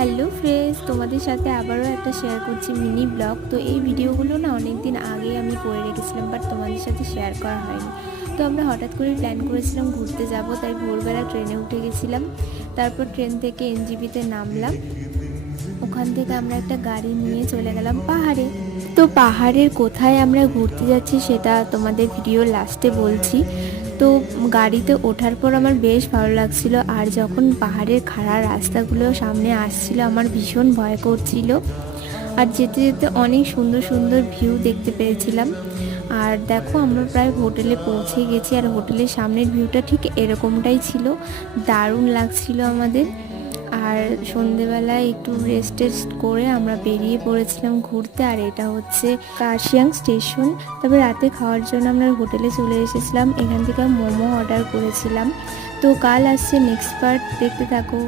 Hello friends, তোমাদের সাথে আবারও একটা শেয়ার করছি মিনি ব্লগ। তো এই ভিডিওগুলো না অনেক দিন আগেই আমি করে রেখেছিলাম, বাট তোমাদের সাথে শেয়ার করা হয়নি। তো আমরা হঠাৎ করে প্ল্যান করেছিলাম ঘুরতে যাব, তাই ভোরবেলা ট্রেনে উঠে গেছিলাম। তারপর ট্রেন থেকে এনজিপিতে নামলাম। ওখান থেকে আমরা একটা গাড়ি নিয়ে চলে গেলাম পাহাড়ে। তো পাহাড়ের কোথায় আমরা ঘুরতে যাচ্ছি সেটা তোমাদের ভিডিওর লাস্টে বলছি। তো গাড়িতে ওঠার পর আমার বেশ ভালো লাগছিল, আর যখন পাহাড়ের খাড়া রাস্তাগুলো সামনে আসছিল আমার ভীষণ ভয় করছিল। আর যেতে যেতে অনেক সুন্দর সুন্দর ভিউ দেখতে পেয়েছিলাম। আর দেখো আমরা প্রায় হোটেলে পৌঁছে গেছি, আর হোটেলের সামনের ভিউটা ঠিক এরকমটাই ছিল, দারুণ লাগছিল আমাদের। আর সন্ধেবেলায় একটু রেস্ট টেস্ট করে আমরা বেরিয়ে পড়েছিলাম ঘুরতে। আর এটা হচ্ছে কার্শিয়াং স্টেশন। তবে রাতে খাওয়ার জন্য আমরা হোটেলে চলে এসেছিলাম, এখান থেকে মোমো অর্ডার করেছিলাম। তো কাল আসছে নেক্সট পার্ট, দেখতে থাকো।